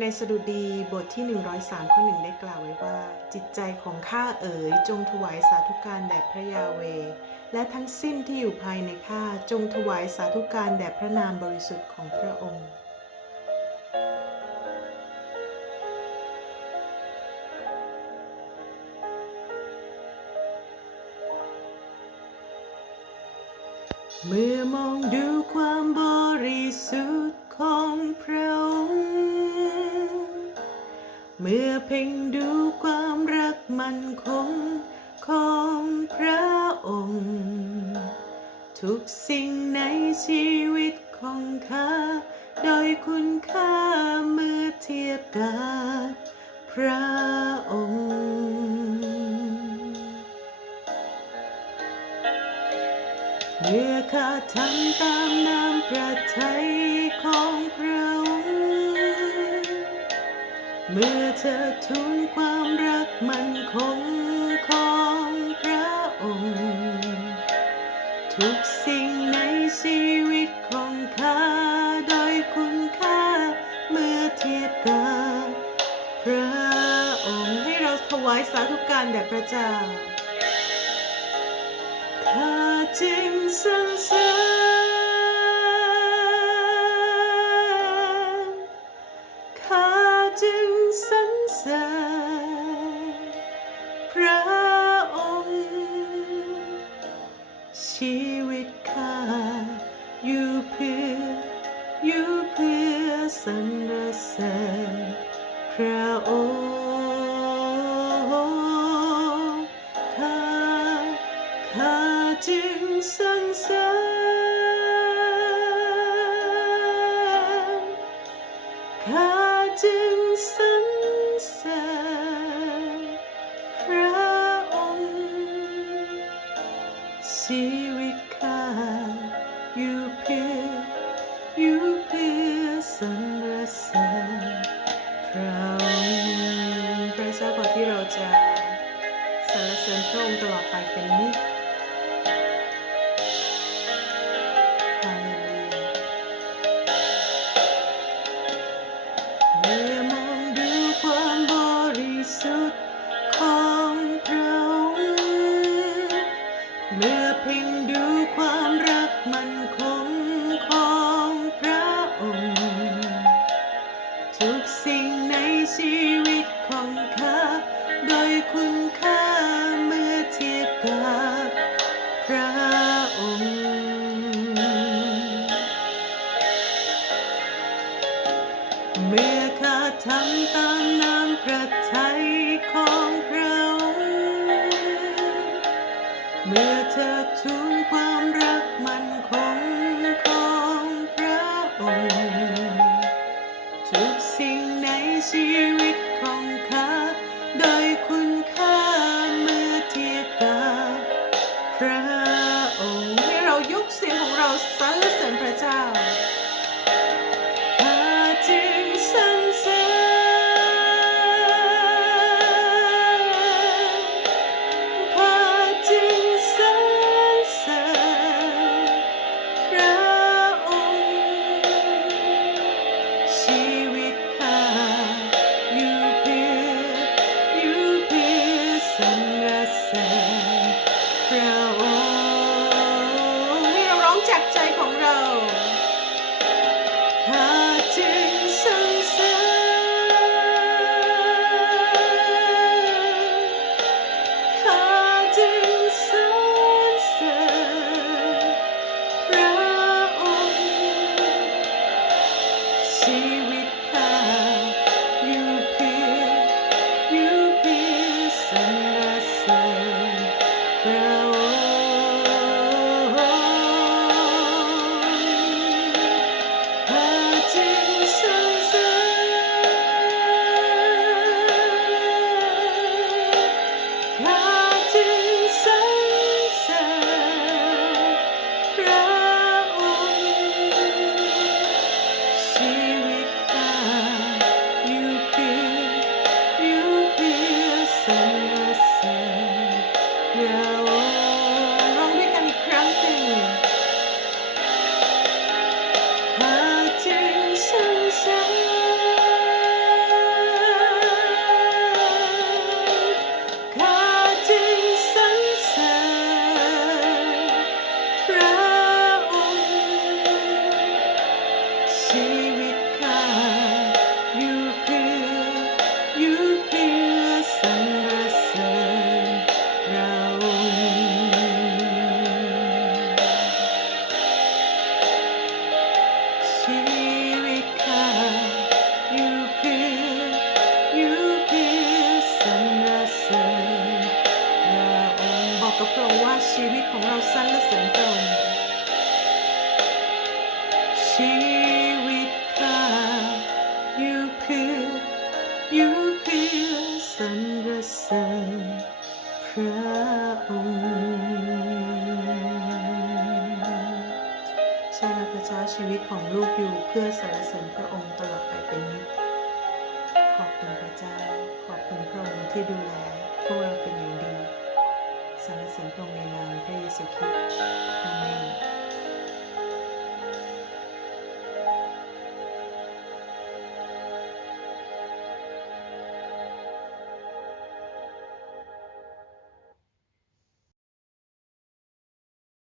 ในสดุดีบทที่ 103 ข้อหนึ่งได้กล่าวไว้ว่า จิตใจของข้าเอ๋ยจงถวายสาธุการแด่พระยาเว และทั้งสิ้นที่อยู่ภายในข้าจงถวายสาธุการแด่พระนามบริสุทธิ์ของพระองค์ เมื่อมองดูความบริสุทธิ์ของพระองค์ เพ่งดูความรักมันคงของพระองค์ ทุกสิ่งในชีวิตของข้าโดยคุณค่าเมื่อเทียบกับพระองค์เมื่อข้าทำตามน้ำพระทัย เมื่อเธอทูลความรักมันคงของพระองค์ ทุกสิ่งในชีวิตของข้าโดยคุณค่า เมื่อเทียบกับพระองค์ให้เราถวายสาธุการแด่พระเจ้าข้าจึงสรรเสริญ ระองค์ข้าข้าจึงสรรเสริญข้าจึงสรรเสริญพระองค์ชีวิตข้าอยู่เพื่ออยู่เพื่อสรรเสริญ เสริญพระองค์ตลอดไปเป็นนิจ เมื่อข้าทำตามน้ำพระทัยของพระองค์เมื่อเธอทูลความรักมันคงของพระองค์ทุกสิ่งในชีวิตของข้าโดยคุณค่าเมื่อเทียบกับพระองค์ให้เรายกเสียงของเราสรรเสริญพระเจ้า ชี กับพระองค์ว่าชีวิตของเราสรรเสริญพระองชีวิตข้าอยู่เพื่ออยู่เพื่อสรรเสริญพระองค์ใช่แล้วพระเจ้าชีวิตของลูกอยู่เพื่อสรรเสริญพระองค์ตลอดไปเป็นนิจขอบคุณพระเจ้า ขอบคุณพระองค์ที่ดูแลพวกเราเป็นอย่างดี สรรเสริญพระองค์ในนามพระเยซูคริสต์อาเมน